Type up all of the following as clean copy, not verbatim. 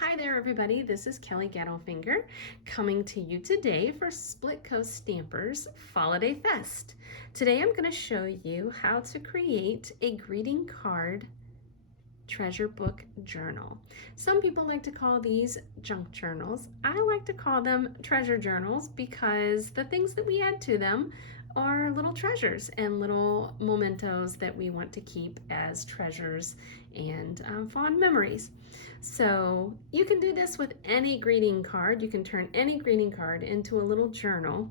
Hi there everybody, this is Kelly Gattofinger coming to you today for Splitcoaststampers Falliday Fest. Today I'm going to show you how to create a greeting card treasure book journal. Some people like to call these junk journals. I like to call them treasure journals because the things that we add to them are little treasures and little mementos that we want to keep as treasures and fond memories. So you can do this with any greeting card. You can turn any greeting card into a little journal,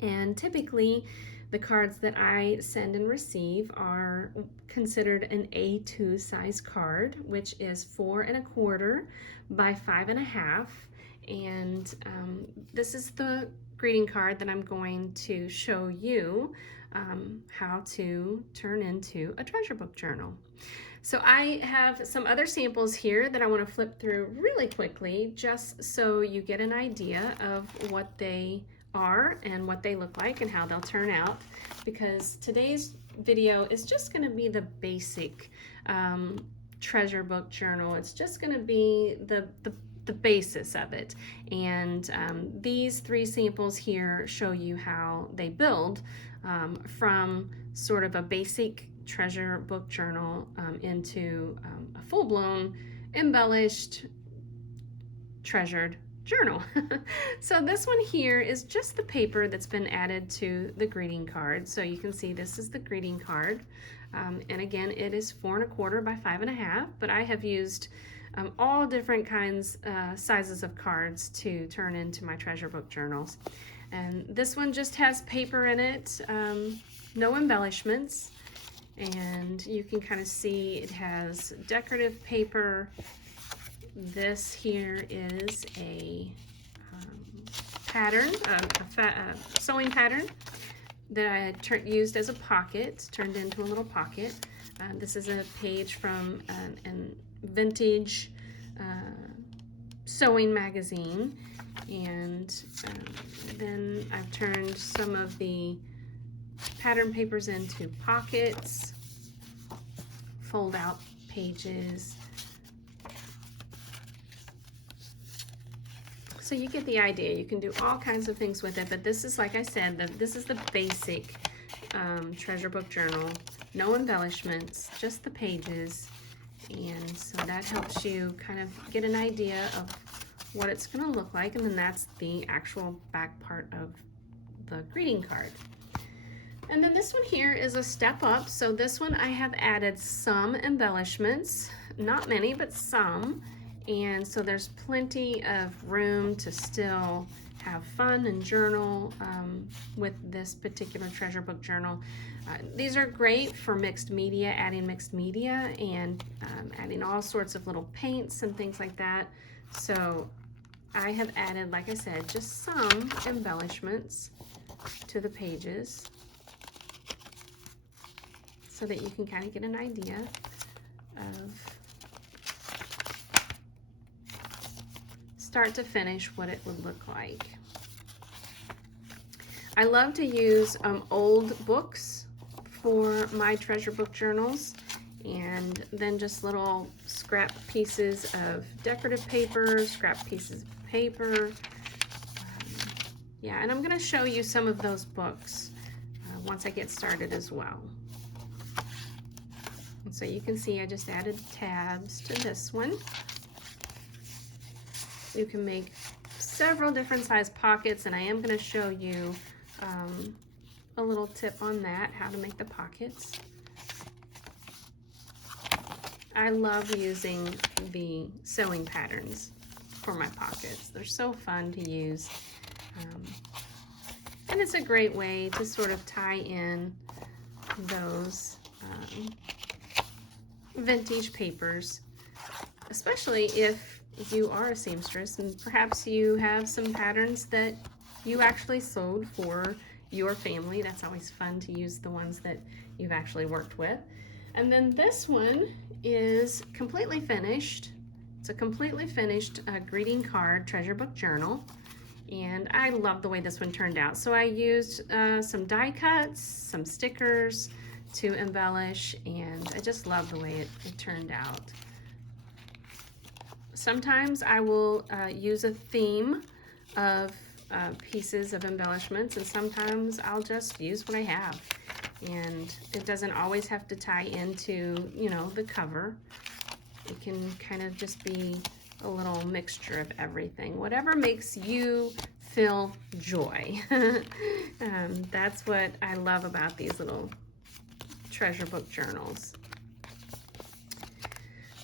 and typically the cards that I send and receive are considered an A2 size card, which is 4 1/4 by 5 1/2. And this is the greeting card that I'm going to show you how to turn into a treasure book journal. So I have some other samples here that I want to flip through really quickly just so you get an idea of what they are and what they look like and how they'll turn out, because today's video is just going to be the basic treasure book journal. It's just going to be the basis of it, and these 3 samples here show you how they build from sort of a basic treasure book journal into a full-blown, embellished, treasured journal. So this one here is just the paper that's been added to the greeting card. So you can see this is the greeting card, and again it is 4 1/4 by 5 1/2, but I have used all different kinds sizes of cards to turn into my treasure book journals. And this one just has paper in it, no embellishments, and you can kind of see it has decorative paper. This here is a pattern, a sewing pattern that I had used as a pocket, turned into a little pocket. This is a page from an vintage sewing magazine, and then I've turned some of the pattern papers into pockets, fold out pages. So you get the idea. You can do all kinds of things with it, but this is, like I said, this is the basic treasure book journal. No embellishments, just the pages. And so that helps you kind of get an idea of what it's going to look like, and then that's the actual back part of the greeting card. And then this one here is a step up. So this one I have added some embellishments, not many, but some. And so there's plenty of room to still have fun and journal with this particular treasure book journal. These are great for mixed media, adding mixed media and adding all sorts of little paints and things like that. So I have added, like I said, just some embellishments to the pages so that you can kind of get an idea of start to finish what it would look like. I love to use old books for my treasure book journals, and then just little scrap pieces of decorative paper, scrap pieces of paper. Yeah, and I'm going to show you some of those books once I get started as well. And so you can see I just added tabs to this one. You can make several different size pockets, and I am going to show you a little tip on that, how to make the pockets. I love using the sewing patterns for my pockets. They're so fun to use, and it's a great way to sort of tie in those vintage papers, especially if you are a seamstress and perhaps you have some patterns that you actually sewed for your family. That's always fun to use the ones that you've actually worked with. And then this one is completely finished. It's a completely finished greeting card treasure book journal, and I love the way this one turned out. So I used some die cuts, some stickers to embellish, and I just love the way it turned out. sometimes I will use a theme of pieces of embellishments, and sometimes I'll just use what I have. And it doesn't always have to tie into, you know, the cover. It can kind of just be a little mixture of everything. Whatever makes you feel joy. That's what I love about these little treasure book journals.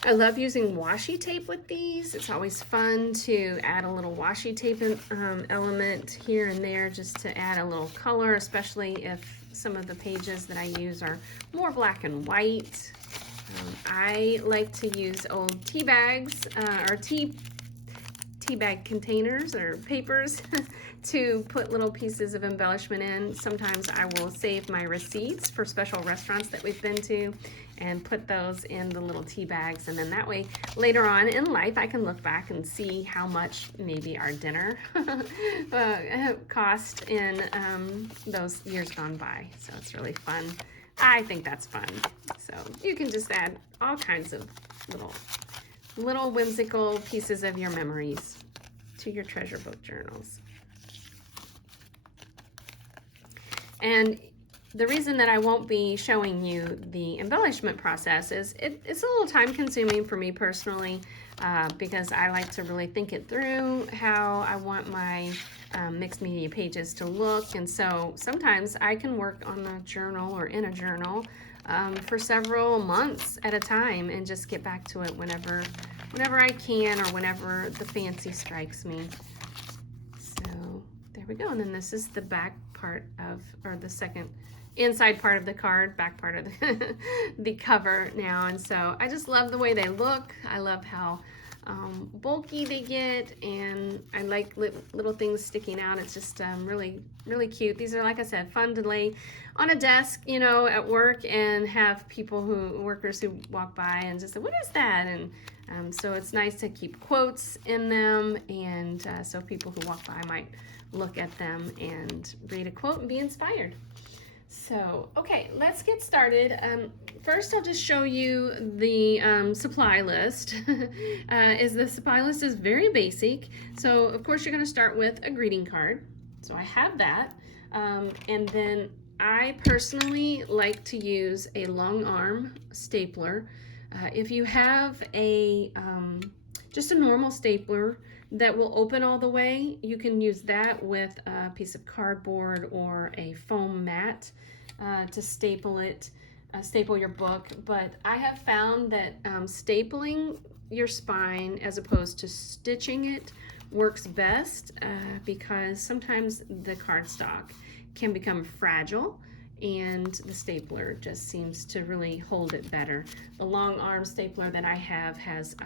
I love using washi tape with these. It's always fun to add a little washi tape element here and there just to add a little color, especially if some of the pages that I use are more black and white. I like to use old tea bags or tea bag containers or papers to put little pieces of embellishment in. Sometimes I will save my receipts for special restaurants that we've been to and put those in the little tea bags, and then that way later on in life I can look back and see how much maybe our dinner cost in those years gone by. So it's really fun. I think that's fun. So you can just add all kinds of little whimsical pieces of your memories to your treasure book journals. And the reason that I won't be showing you the embellishment process is it's a little time consuming for me personally, because I like to really think it through how I want my mixed media pages to look. And so sometimes I can work on a journal or in a journal for several months at a time and just get back to it whenever I can or whenever the fancy strikes me. So there we go. And then this is the back part of, or the second inside part of the card, back part of the cover now. And so I just love the way they look. I love how bulky they get, and I like little things sticking out. It's just really cute. These are, like I said, fun to lay on a desk, you know, at work, and have workers who walk by and just say, what is that? And so it's nice to keep quotes in them, and so people who walk by might look at them and read a quote and be inspired. So, okay, let's get started. First, I'll just show you the supply list. The supply list is very basic. So, of course, you're going to start with a greeting card. So I have that. And then I personally like to use a long arm stapler. If you have just a normal stapler that will open all the way, you can use that with a piece of cardboard or a foam mat to staple your book. But I have found that stapling your spine as opposed to stitching it works best because sometimes the cardstock can become fragile, and the stapler just seems to really hold it better. The long arm stapler that I have has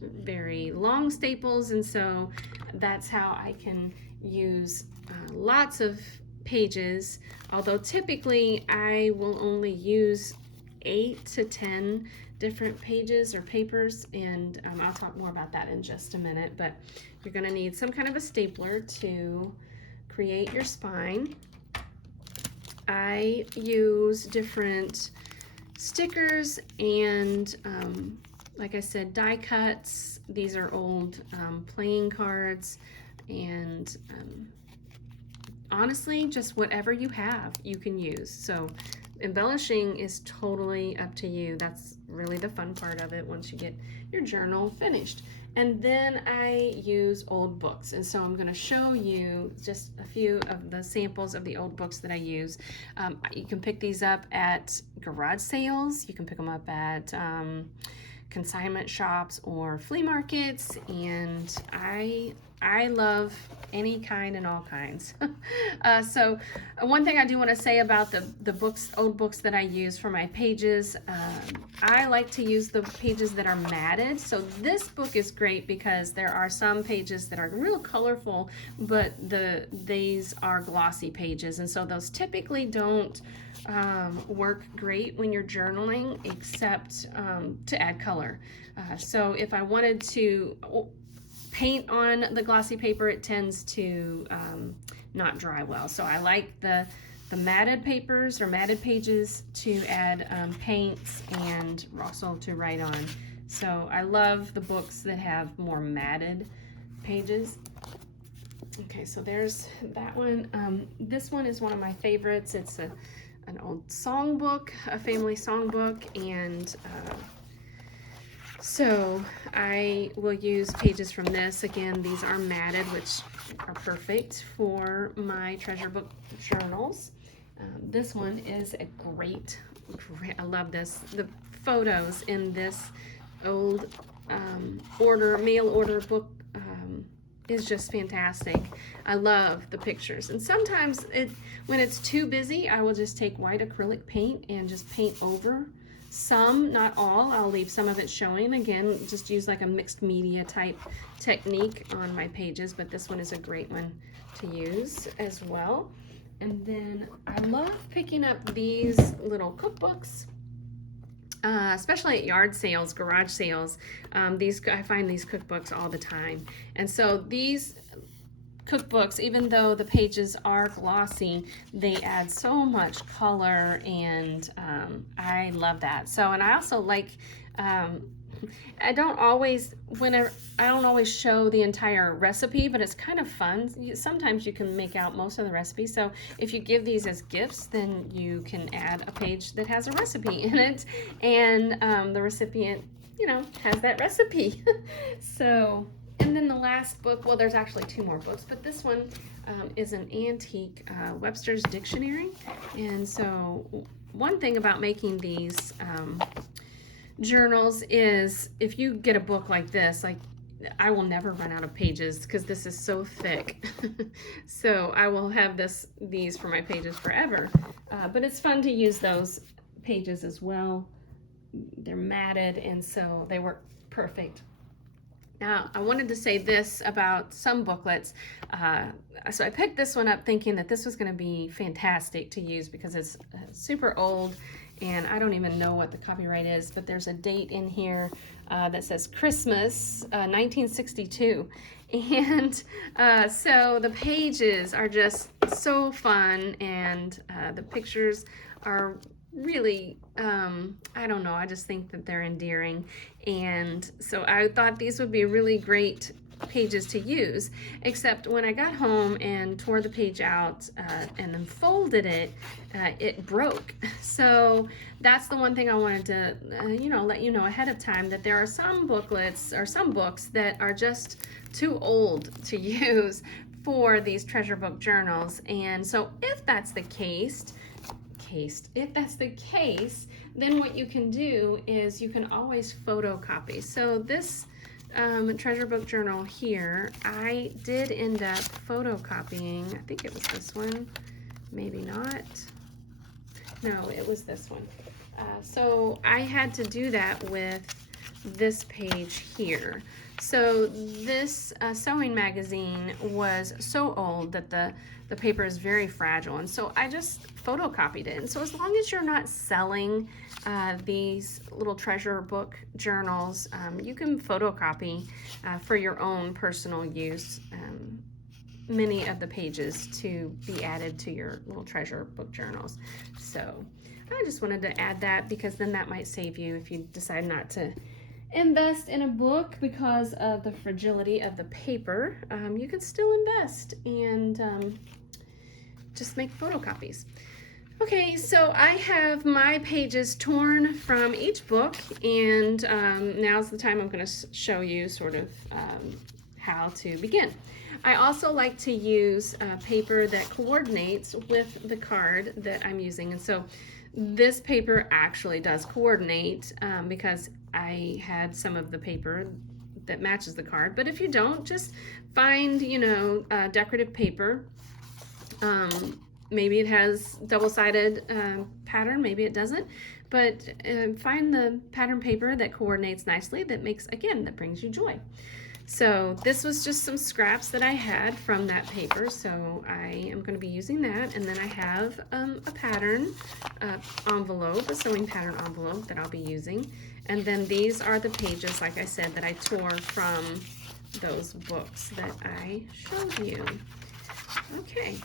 very long staples, and so that's how I can use lots of pages, although typically I will only use 8 to 10 different pages or papers, and I'll talk more about that in just a minute. But you're going to need some kind of a stapler to create your spine. I use different stickers and like I said, die cuts. These are old playing cards, and honestly, just whatever you have, you can use. So embellishing is totally up to you. That's really the fun part of it once you get your journal finished. And then I use old books, and so I'm going to show you just a few of the samples of the old books that I use. You can pick these up at garage sales. You can pick them up at consignment shops or flea markets, and I love any kind and all kinds. So one thing I do want to say about the old books that I use for my pages, I like to use the pages that are matted. So this book is great because there are some pages that are real colorful, but these are glossy pages, and so those typically don't work great when you're journaling, except to add color. So if I wanted to paint on the glossy paper, it tends to not dry well. So I like the matted papers or matted pages to add paints and also to write on So I love the books that have more matted pages. Okay, so there's that one. This one is one of my favorites. It's an old songbook, a family songbook, and so I will use pages from this. Again, these are matted, which are perfect for my treasure book journals. This one is a great, I love this. The photos in this old mail order book is just fantastic. I love the pictures. And sometimes when it's too busy, I will just take white acrylic paint and just paint over some, not all. I'll leave some of it showing. Again, just use like a mixed media type technique on my pages, but this one is a great one to use as well. And then I love picking up these little cookbooks, especially at yard sales, garage sales. I find these cookbooks all the time. And so these cookbooks, even though the pages are glossy, they add so much color, and I love that. So, and I also like, I don't always show the entire recipe, but it's kind of fun. Sometimes you can make out most of the recipe. So if you give these as gifts, then you can add a page that has a recipe in it, and the recipient, has that recipe. So, and then the last book, well, there's actually two more books, but this one is an antique Webster's Dictionary. And so one thing about making these journals is if you get a book like this, I will never run out of pages because this is so thick. So I will have these for my pages forever. But it's fun to use those pages as well. They're matted, and so they work perfect. Now, I wanted to say this about some booklets. So I picked this one up thinking that this was going to be fantastic to use because it's super old, and I don't even know what the copyright is, but there's a date in here that says Christmas 1962. And so the pages are just so fun, and the pictures are really, I don't know, I just think that they're endearing. And so I thought these would be really great pages to use, except when I got home and tore the page out and then folded it, it broke. So that's the one thing I wanted to let you know ahead of time, that there are some booklets or some books that are just too old to use for these treasure book journals. And so if that's the case, then what you can do is you can always photocopy. So this treasure book journal here, I did end up photocopying. I think it was this one, maybe not. No, it was this one. So I had to do that with this page here. So this sewing magazine was so old that the paper is very fragile, and so I just photocopied it. And so as long as you're not selling these little treasure book journals, you can photocopy for your own personal use many of the pages to be added to your little treasure book journals. So I just wanted to add that because then that might save you if you decide not to invest in a book because of the fragility of the paper. You can still invest and just make photocopies. Okay, so I have my pages torn from each book, and now's the time I'm going to show you sort of how to begin. I also like to use paper that coordinates with the card that I'm using, and so this paper actually does coordinate because I had some of the paper that matches the card. But if you don't, just find, decorative paper. Maybe it has double-sided pattern, maybe it doesn't. But find the pattern paper that coordinates nicely, that brings you joy. So this was just some scraps that I had from that paper, so I am going to be using that. And then I have a pattern envelope, a sewing pattern envelope that I'll be using. And then these are the pages, like I said, that I tore from those books that I showed you. Okay,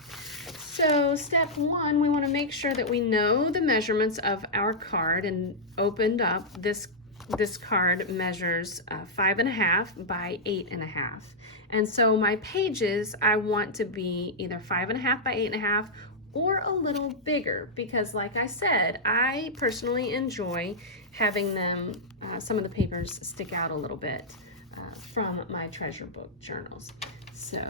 so step one, we want to make sure that we know the measurements of our card and opened up this this card measures 5.5 by 8.5. And so my pages, I want to be either 5.5 by 8.5 or a little bigger, because like I said, I personally enjoy having them, some of the papers stick out a little bit from my treasure book journals. So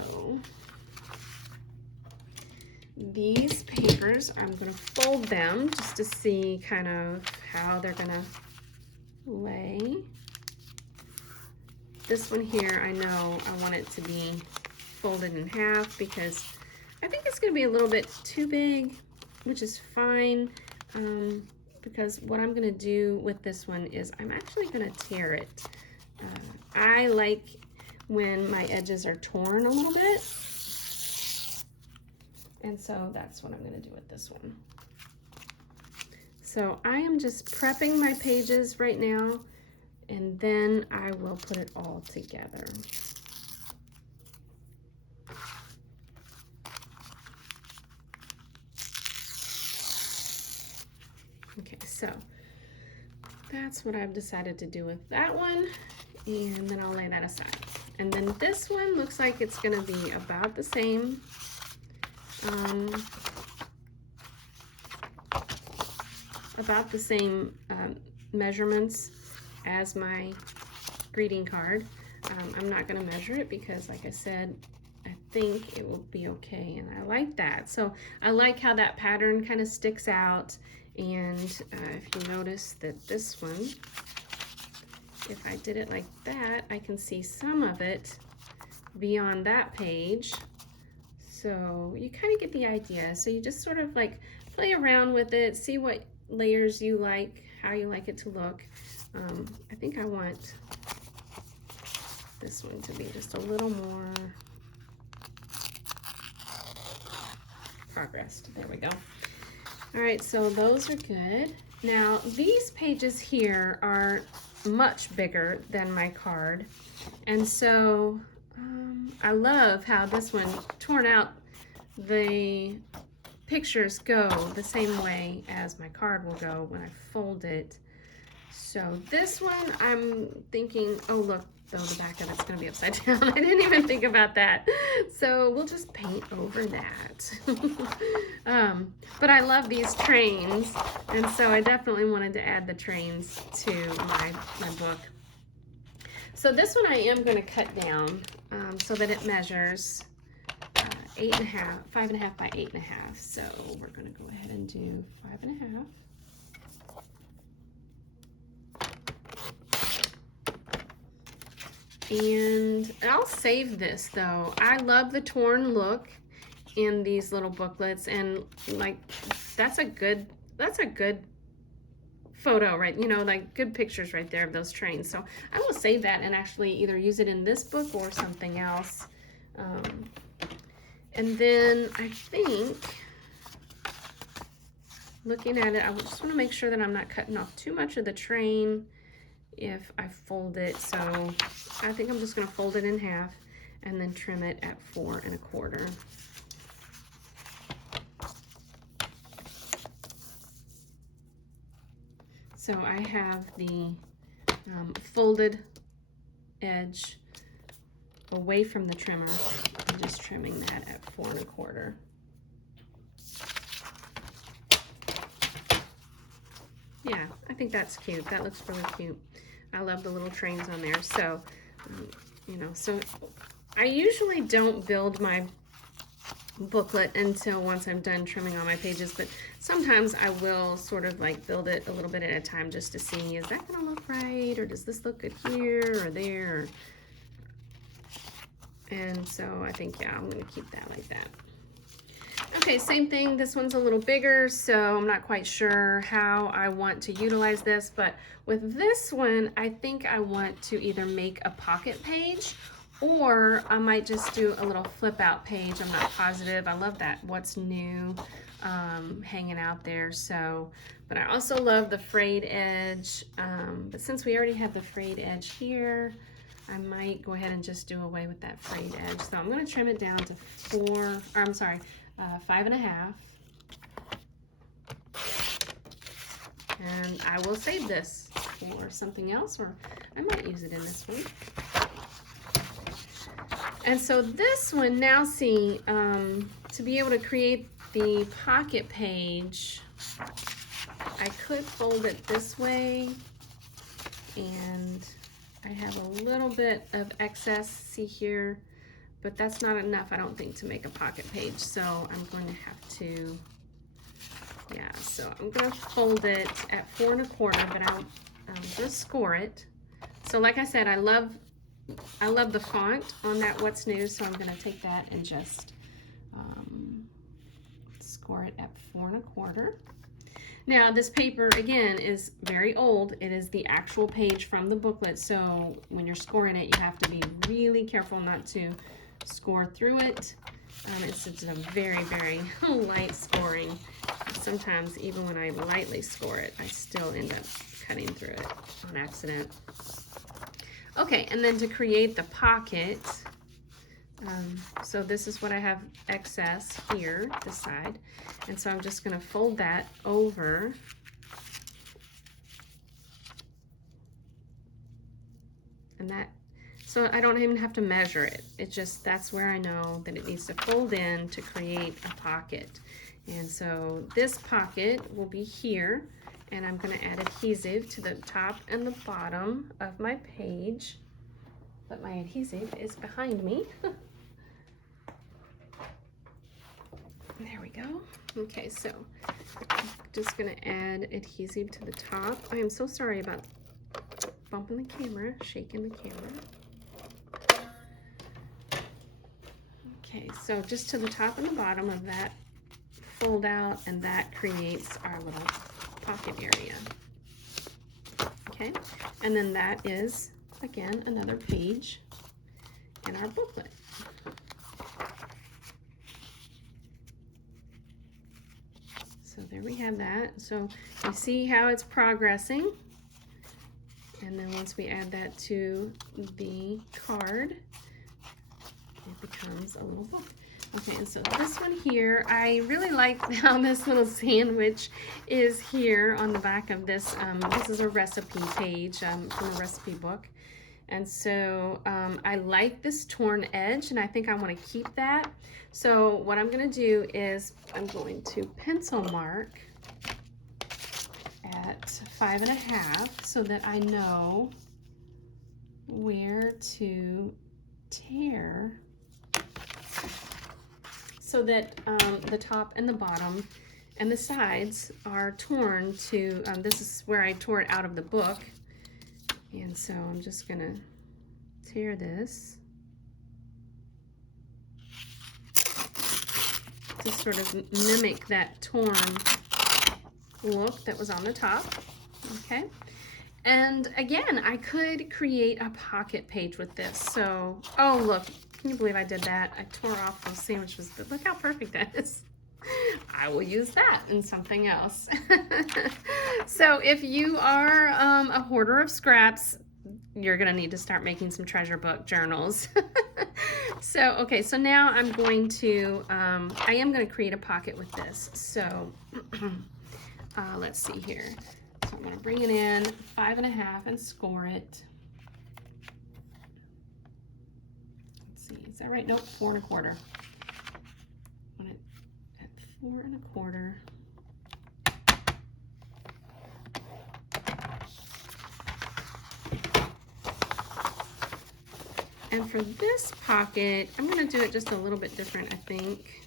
these papers, I'm going to fold them just to see kind of how they're going to lay. This one here, I know I want it to be folded in half because I think it's going to be a little bit too big, which is fine, because what I'm going to do with this one is I'm actually going to tear it. I like when my edges are torn a little bit, and so that's what I'm going to do with this one. So I am just prepping my pages right now, and then I will put it all together. Okay, so that's what I've decided to do with that one, and then I'll lay that aside. And then this one looks like it's going to be about the same. Measurements as my greeting card. I'm not going to measure it because, like I said, I think it will be okay, and I like that. So I like how that pattern kind of sticks out. And if you notice that this one, if I did it like that, I can see some of it beyond that page. So you kind of get the idea. So you just sort of like play around with it, see what layers you like, how you like it to look. I think I want this one to be just a little more progressed. There we go. All right, so those are good. Now these pages here are much bigger than my card, and so I love how this one torn out, the pictures go the same way as my card will go when I fold it. So this one I'm thinking, oh look, though the back of it's going to be upside down. I didn't even think about that. So we'll just paint over that. But I love these trains, and so I definitely wanted to add the trains to my book. So this one I am going to cut down so that it measures 5.5 by 8.5. So we're going to go ahead and do 5.5. And I'll save this though. I love the torn look in these little booklets, and like that's a good photo, right? You know, like good pictures right there of those trains. So I will save that and actually either use it in this book or something else. And then I think, looking at it, I just want to make sure that I'm not cutting off too much of the train if I fold it. So I think I'm just going to fold it in half and then trim it at 4 1/4. So I have the folded edge away from the trimmer. I'm just trimming that at 4 1/4. Yeah, I think that's cute. That looks really cute. I love the little trains on there. So, you know, so I usually don't build my booklet until once I'm done trimming all my pages, but sometimes I will sort of like build it a little bit at a time just to see, is that gonna look right, or does this look good here or there? And so I think, yeah, I'm gonna keep that like that. Okay, same thing, this one's a little bigger, so I'm not quite sure how I want to utilize this, but with this one, I think I want to either make a pocket page, or I might just do a little flip out page. I'm not positive. I love that what's new hanging out there. So, but I also love the frayed edge. But since we already have the frayed edge here, I might go ahead and just do away with that frayed edge. So I'm going to trim it down to 5.5. And I will save this for something else, or I might use it in this one. And so this one, now see, to be able to create the pocket page, I could fold it this way, and I have a little bit of excess, see here, but that's not enough, I don't think, to make a pocket page. So I'm going to have to, yeah, so I'm going to fold it at 4 1/4, but I'll just score it. So like I said, I love the font on that What's New, so I'm going to take that and just score it at 4 1/4. Now this paper, again, is very old. It is the actual page from the booklet, so when you're scoring it, you have to be really careful not to score through it. It's just a very, very light scoring. Sometimes even when I lightly score it, I still end up cutting through it on accident. Okay, and then to create the pocket, so this is what I have excess here, this side, and so I'm just going to fold that over. And that, so I don't even have to measure it. It just, that's where I know that it needs to fold in to create a pocket. And so this pocket will be here, and I'm going to add adhesive to the top and the bottom of my page, but my adhesive is behind me. There we go. Okay, so I'm just going to add adhesive to the top. I am so sorry about bumping the camera, shaking the camera. Okay, so just to the top and the bottom of that fold out, and that creates our little pocket area. Okay, and then that is, again, another page in our booklet. So there we have that. So you see how it's progressing. And then once we add that to the card, it becomes a little book. Okay, and so this one here, I really like how this little sandwich is here on the back of this. This is a recipe page from a recipe book. And so I like this torn edge, and I think I want to keep that. So what I'm going to do is I'm going to pencil mark at 5 1/2 so that I know where to tear, so that the top and the bottom and the sides are torn to, this is where I tore it out of the book. And so I'm just gonna tear this to sort of mimic that torn look that was on the top, okay? And again, I could create a pocket page with this. So, oh look, can you believe I did that? I tore off those sandwiches, but look how perfect that is. I will use that in something else. So if you are a hoarder of scraps, you're gonna need to start making some treasure book journals. So, okay, so now I'm going to, I am gonna create a pocket with this. So let's see here. So I'm gonna bring it in 5 1/2 and score it. Let's see, is that right? Nope, 4 1/4. I want it at 4 1/4. And for this pocket, I'm gonna do it just a little bit different, I think.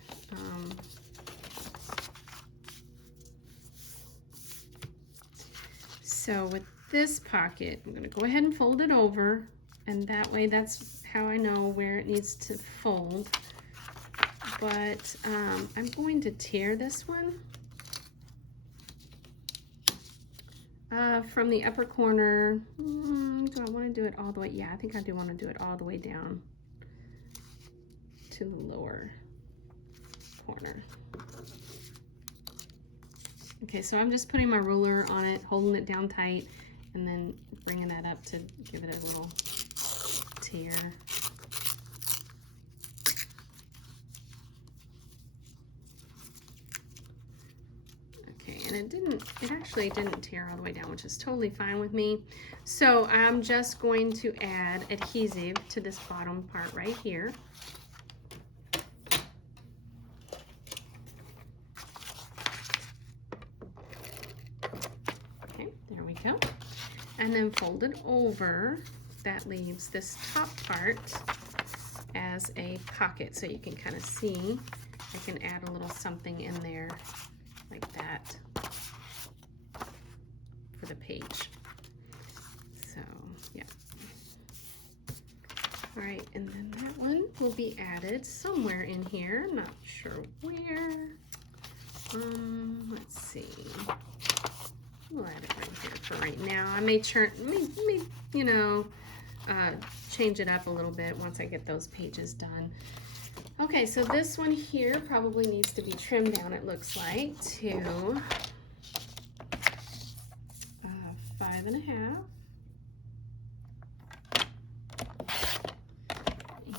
So with this pocket, I'm gonna go ahead and fold it over, and that way that's how I know where it needs to fold. But I'm going to tear this one from the upper corner. Do I want to do it all the way? Yeah, I think I do want to do it all the way down to the lower corner. Okay, so I'm just putting my ruler on it, holding it down tight, and then bringing that up to give it a little tear. Okay, and it actually didn't tear all the way down, which is totally fine with me. So I'm just going to add adhesive to this bottom part right here. Okay, there we go. And then fold it over. That leaves this top part as a pocket, so you can kind of see. I can add a little something in there like that for the page. So yeah. All right, and then that one will be added somewhere in here. Not sure where. Let's see. We'll add it right here for right now. I may you know, change it up a little bit once I get those pages done. Okay, so this one here probably needs to be trimmed down, it looks like, to 5.5.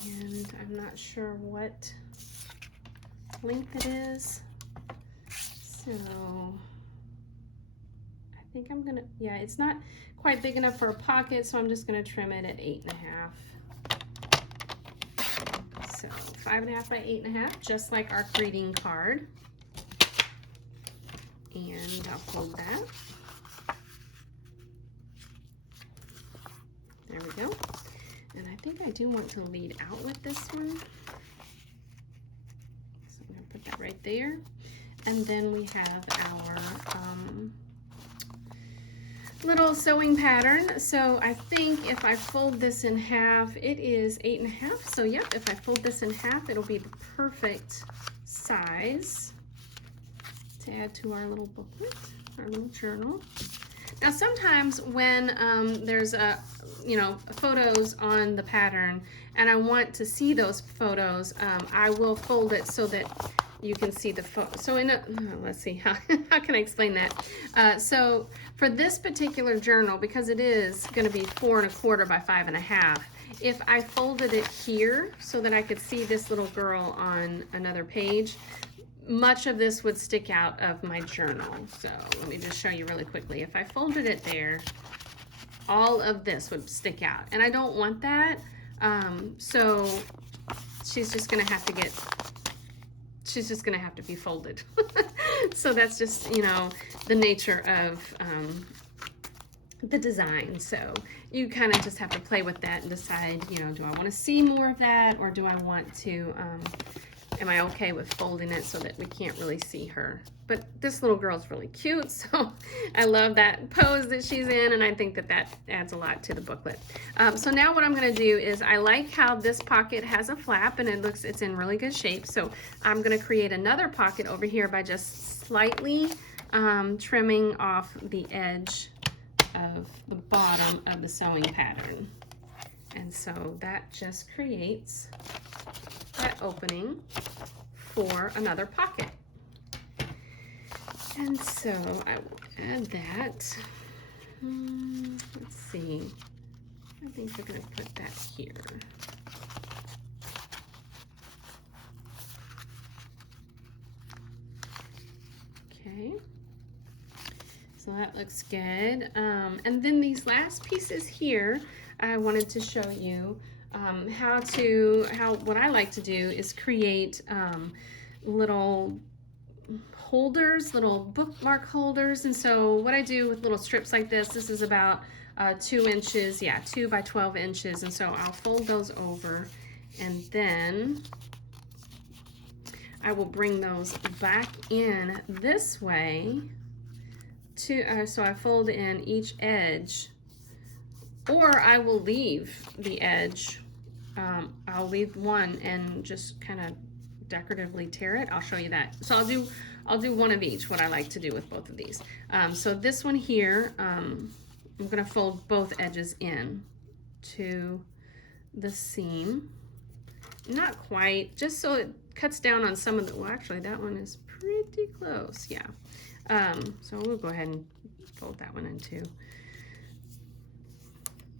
And I'm not sure what length it is. So I think I'm gonna, yeah, it's not quite big enough for a pocket, so I'm just gonna trim it at 8.5. So 5.5 by 8.5, just like our greeting card. And I'll fold that. There we go. And I think I do want to lead out with this one. So I'm gonna put that right there. And then we have our little sewing pattern. So I think if I fold this in half, it is 8.5. So yep, if I fold this in half, it'll be the perfect size to add to our little booklet, our little journal. Now sometimes when there's photos on the pattern and I want to see those photos, I will fold it so that you can see the photo. So let's see, how can I explain that? So for this particular journal, because it is going to be 4.25 by 5.5, if I folded it here so that I could see this little girl on another page, much of this would stick out of my journal. So let me just show you really quickly. If I folded it there, all of this would stick out, and I don't want that. So she's just gonna have to be folded. So that's just, you know, the nature of the design. So you kind of just have to play with that and decide, you know, do I want to see more of that, or do I want to am I okay with folding it so that we can't really see her? But this little girl's really cute, so I love that pose that she's in, and I think that that adds a lot to the booklet. So now what I'm going to do is, I like how this pocket has a flap, and it's in really good shape. So I'm going to create another pocket over here by just slightly trimming off the edge of the bottom of the sewing pattern. And so that just creates that opening for another pocket. And so I will add that. Let's see. I think we're going to put that here. Okay. So that looks good. And then these last pieces here, I wanted to show you what I like to do is create little holders, little bookmark holders. And so what I do with little strips like this is about 2 inches, 2 by 12 inches. And so I'll fold those over, and then I will bring those back in this way to, so I fold in each edge, or I will leave the edge. I'll leave one and just kind of decoratively tear it. I'll show you that. So I'll do one of each, what I like to do with both of these. So this one here, I'm gonna fold both edges in to the seam. Not quite, just so it cuts down on some of the, well, actually that one is pretty close, yeah. So we'll go ahead and fold that one in too.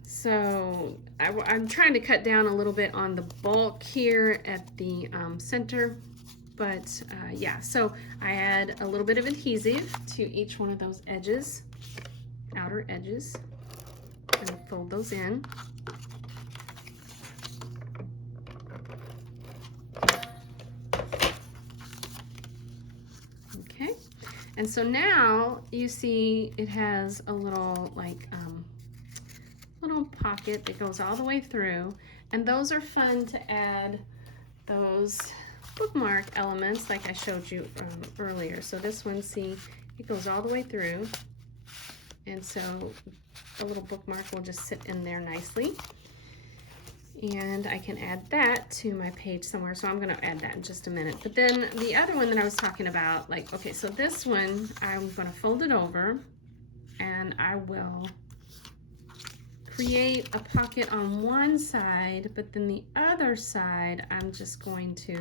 So I'm trying to cut down a little bit on the bulk here at the center but yeah, so I add a little bit of adhesive to each one of those edges, outer edges, and fold those in. Okay, and so now you see it has a little little pocket that goes all the way through, and those are fun to add those bookmark elements like I showed you earlier. So this one, see, it goes all the way through, and so a little bookmark will just sit in there nicely, and I can add that to my page somewhere. So I'm going to add that in just a minute. But then the other one that I was talking about, like, okay, so this one I'm going to fold it over, and I will create a pocket on one side, but then the other side I'm just going to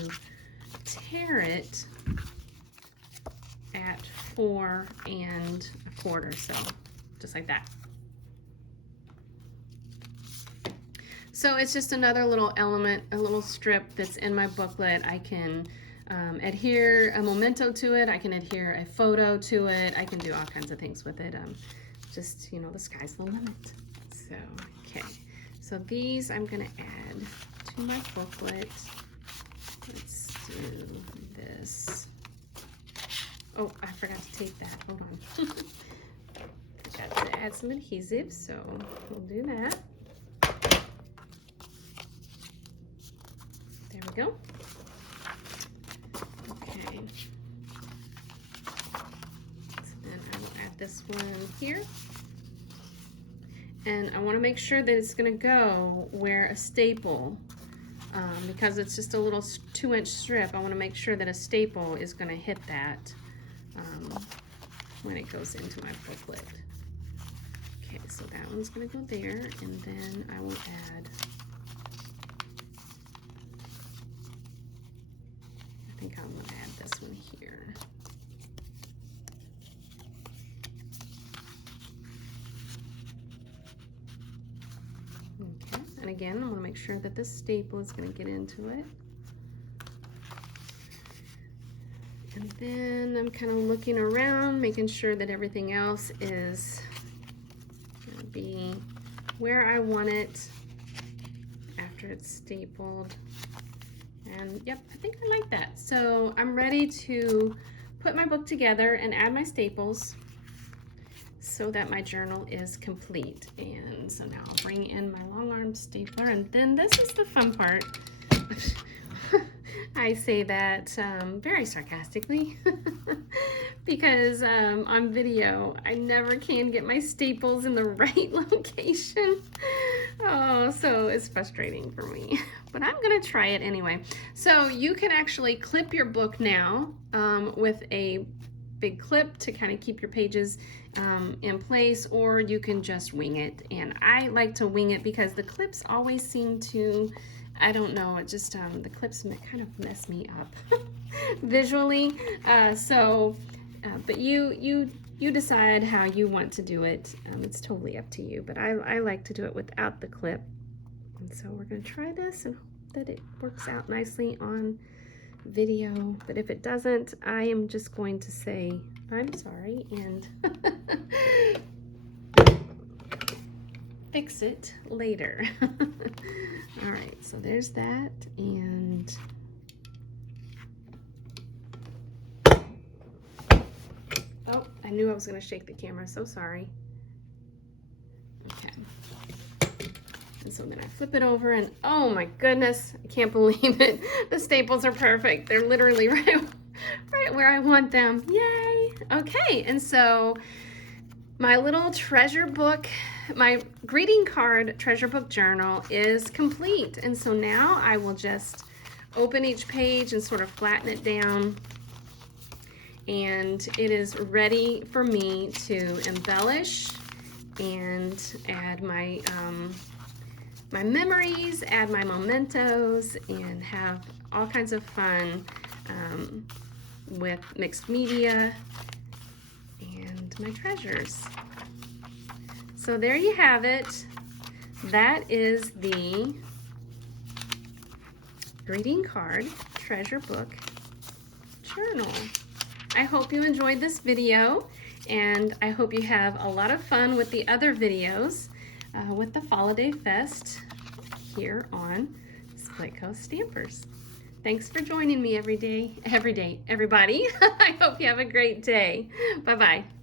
tear it at 4 1/4, so just like that. So it's just another little element, a little strip that's in my booklet. I can adhere a memento to it. I can adhere a photo to it. I can do all kinds of things with it. Just, you know, the sky's the limit. So, okay. So these I'm going to add to my booklet. Let's do this. Oh, I forgot to tape that. Hold on. Forgot to add some adhesive, so we'll do that. There we go. Okay. So then I will add this one here. And I want to make sure that it's going to go where a staple, because it's just a little 2-inch strip, I want to make sure that a staple is going to hit that when it goes into my booklet. Okay, so that one's going to go there, and then I will add, I think I'm going to add this one here. Okay, and again, I want to make sure that this staple is going to get into it. And then I'm kind of looking around, making sure that everything else is going to be where I want it after it's stapled. And yep, I think I like that. So I'm ready to put my book together and add my staples so that my journal is complete. And so now I'll bring in my long arm stapler, and then this is the fun part. I say that very sarcastically because on video I never can get my staples in the right location. Oh, so it's frustrating for me, but I'm gonna try it anyway. So you can actually clip your book now with a big clip to kind of keep your pages in place, or you can just wing it. And I like to wing it because the clips always seem to, I don't know, it just the clips kind of mess me up visually. But you decide how you want to do it. It's totally up to you, but I like to do it without the clip. And so we're going to try this and hope that it works out nicely on video. But if it doesn't, I am just going to say I'm sorry and fix it later. All right, so there's that. And oh, I knew I was going to shake the camera, so sorry. Okay. And so then I flip it over, and oh my goodness, I can't believe it. The staples are perfect. They're literally right where I want them. Yay! Okay, and so my little treasure book, my greeting card treasure book journal is complete. And so now I will just open each page and sort of flatten it down. And it is ready for me to embellish and add my my memories, add my mementos, and have all kinds of fun with mixed media and my treasures. So there you have it. That is the greeting card treasure book journal. I hope you enjoyed this video, and I hope you have a lot of fun with the other videos with the Falliday Fest here on Split Coast Stampers. Thanks for joining me every day, everybody. I hope you have a great day. Bye-bye.